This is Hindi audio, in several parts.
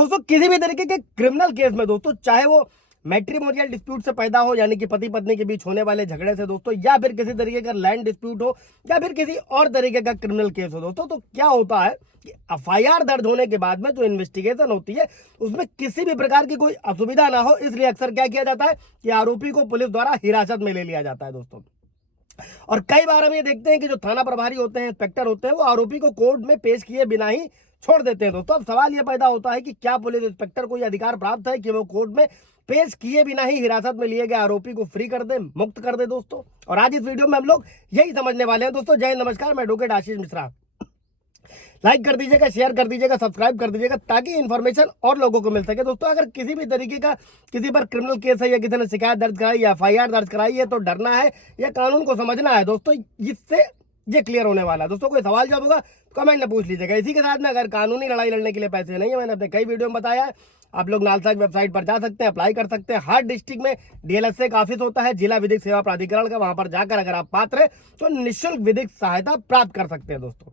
दोस्तों किसी भी तरीके के क्रिमिनल केस में दोस्तों, चाहे वो मैट्रिमोनियल डिस्प्यूट से पैदा हो, यानी कि पति पत्नी के बीच होने वाले झगड़े से दोस्तों, या फिर किसी तरीके का लैंड डिस्प्यूट हो, या फिर किसी और तरीके का क्रिमिनल केस हो दोस्तों, तो क्या होता है कि एफआईआर दर्ज होने के बाद में जो इन्वेस्टिगेशन होती है उसमें किसी भी प्रकार की कोई असुविधा ना हो, इसलिए अक्सर क्या किया जाता है कि आरोपी को पुलिस द्वारा हिरासत में ले लिया जाता है दोस्तों। और कई बार हम ये देखते हैं कि जो थाना प्रभारी होते हैं, इंस्पेक्टर होते हैं, वो आरोपी को कोर्ट में पेश किए बिना ही छोड़ देते हैं दोस्तों। अब सवाल ये पैदा होता है कि क्या पुलिस इंस्पेक्टर को यह अधिकार प्राप्त है कि वो कोर्ट में पेश किए बिना ही हिरासत में लिए गए आरोपी को फ्री कर दे, मुक्त कर दे दोस्तों। और आज इस वीडियो में हम लोग यही समझने वाले हैं दोस्तों। जय नमस्कार, मैं एडवोकेट आशीष मिश्रा। लाइक कर दीजिएगा, शेयर कर दीजिएगा, सब्सक्राइब कर दीजिएगा ताकि इन्फॉर्मेशन और लोगों को मिल सके दोस्तों। अगर किसी भी तरीके का किसी पर क्रिमिनल केस है या किसी ने शिकायत दर्ज कराई या एफआईआर दर्ज कराई है तो डरना है या कानून को समझना है दोस्तों, इससे ये क्लियर होने वाला है दोस्तों। कोई सवाल जवाब होगा कमेंट में पूछ लीजिएगा। इसी के साथ में अगर कानूनी लड़ाई लड़ने के लिए पैसे नहीं है, मैंने अपने कई वीडियो में बताया है, आप लोग नालसा की वेबसाइट पर जा सकते हैं, अप्लाई कर सकते हैं। हर डिस्ट्रिक्ट में डीएलएसए का ऑफिस होता है, जिला विधिक सेवा प्राधिकरण का, वहां पर जाकर अगर आप पात्र हैं तो निःशुल्क विधिक सहायता प्राप्त कर सकते हैं दोस्तों।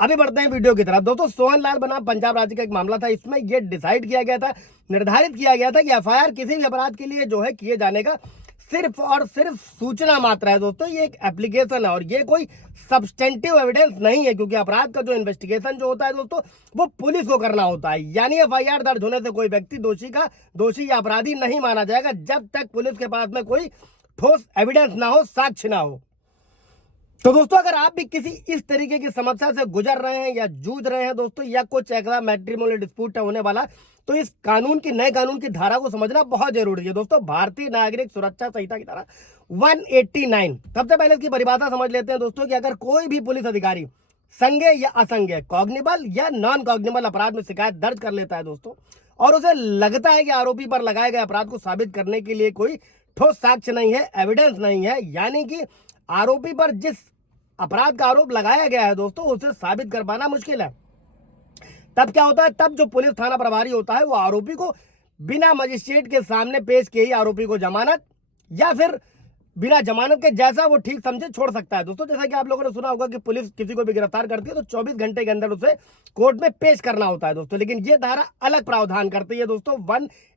अभी बढ़ते हैं वीडियो की तरफ दोस्तों। सोहन लाल बनाम पंजाब राज्य का एक मामला था। इसमें यह डिसाइड किया गया था, निर्धारित किया गया था कि एफआईआर किसी भी अपराध के लिए जो है किए जाने का सिर्फ और सिर्फ सूचना मात्र है दोस्तों। ये एक एप्लीकेशन है और ये कोई सब्सटेंटिव एविडेंस नहीं है, क्योंकि अपराध का जो इन्वेस्टिगेशन जो होता है दोस्तों वो पुलिस को करना होता है। यानी एफआईआर दर्ज होने से कोई व्यक्ति दोषी या अपराधी नहीं माना जाएगा जब तक पुलिस के पास में कोई ठोस एविडेंस ना हो, साक्ष्य ना हो। तो दोस्तों अगर आप भी किसी इस तरीके की समस्या से गुजर रहे हैं या जूझ रहे हैं दोस्तों, या कुछ ऐसा मैट्रिमोनियल डिस्प्यूट होने वाला, तो इस नए कानून की धारा को समझना बहुत जरूरी है दोस्तों। भारतीय नागरिक सुरक्षा संहिता की धारा 189। सबसे पहले इसकी परिभाषा समझ लेते हैं दोस्तों कि अगर कोई भी पुलिस अधिकारी संज्ञेय या असंज्ञेय, कॉग्निबल या नॉन कॉग्निबल अपराध में शिकायत दर्ज कर लेता है दोस्तों, और उसे लगता है कि आरोपी पर लगाए गए अपराध को साबित करने के लिए कोई ठोस साक्ष्य नहीं है, एविडेंस नहीं है, यानी कि आरोपी पर जिस अपराध का आरोप लगाया गया है दोस्तों उसे साबित कर पाना मुश्किल है, तब क्या होता है, तब जो पुलिस थाना प्रभारी होता है वो आरोपी को बिना मजिस्ट्रेट के सामने पेश किए ही आरोपी को जमानत या फिर बिना जमानत के जैसा वो ठीक समझे छोड़ सकता है दोस्तों। जैसा कि आप लोगों ने सुना होगा कि पुलिस किसी को भी गिरफ्तार करती है तो 24 घंटे के अंदर उसे कोर्ट में पेश करना होता है दोस्तों। लेकिन ये धारा अलग प्रावधान करती है दोस्तों,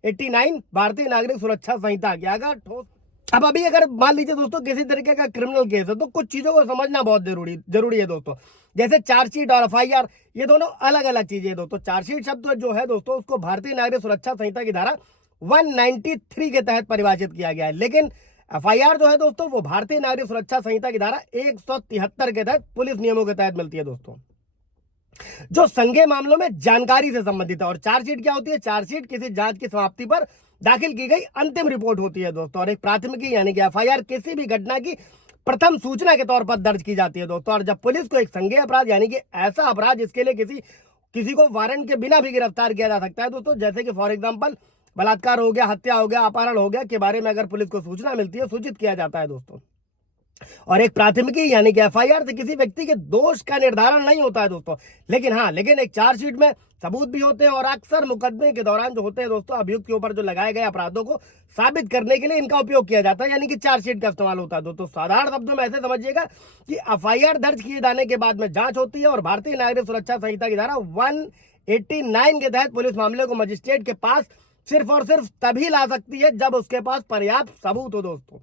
189 भारतीय नागरिक सुरक्षा संहिता की। अब अभी अगर मान लीजिए दोस्तों किसी तरीके का क्रिमिनल केस है तो कुछ चीजों को समझना बहुत जरूरी है दोस्तों। जैसे चार्जशीट और एफआईआर, ये दोनों अलग अलग चीजें हैं दोस्तों। चार्जशीट शब्द जो है दोस्तों उसको भारतीय नागरिक सुरक्षा संहिता की धारा 193 के तहत परिभाषित किया गया है, लेकिन एफआईआर जो है दोस्तों वो भारतीय नागरिक सुरक्षा संहिता की धारा 173 के तहत पुलिस नियमों के तहत मिलती है दोस्तों, जो संज्ञेय मामलों में जानकारी से संबंधित है। और चार्जशीट क्या होती है? चार्जशीट किसी जांच की समाप्ति पर दाखिल की गई अंतिम रिपोर्ट होती है दोस्तों। और एक प्राथमिकी यानी कि एफआईआर किसी भी घटना की प्रथम सूचना के तौर पर दर्ज की जाती है दोस्तों। और जब पुलिस को एक संज्ञेय अपराध यानी कि ऐसा अपराध जिसके लिए किसी को वारंट के बिना भी गिरफ्तार किया जा सकता है दोस्तों, जैसे कि फॉर एग्जाम्पल बलात्कार हो गया, हत्या हो गया, अपहरण हो गया, के बारे में अगर पुलिस को सूचना मिलती है, सूचित किया जाता है दोस्तों। और एक प्राथमिकी यानी कि एफआईआर से किसी व्यक्ति के दोष का निर्धारण नहीं होता है दोस्तों, लेकिन एक चार्जशीट में सबूत भी होते हैं। और अक्सर मुकदमे के दौरान जो होते हैं दोस्तों, अभियुक्त के ऊपर जो लगाए गए अपराधों को साबित करने के लिए इनका उपयोग किया जाता है, यानी कि चार्जशीट का इस्तेमाल होता है दोस्तों। साधारण शब्दों में ऐसे समझिएगा कि एफआईआर दर्ज किए जाने के बाद में जांच होती है और भारतीय नागरिक सुरक्षा संहिता की धारा 189 के तहत पुलिस मामले को मजिस्ट्रेट के पास सिर्फ और सिर्फ तभी ला सकती है जब उसके पास पर्याप्त सबूत हो दोस्तों,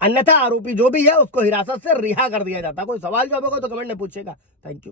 अन्यथा आरोपी जो भी है उसको हिरासत से रिहा कर दिया जाता है। कोई सवाल जवाब होगा तो कमेंट में पूछेगा। Thank you.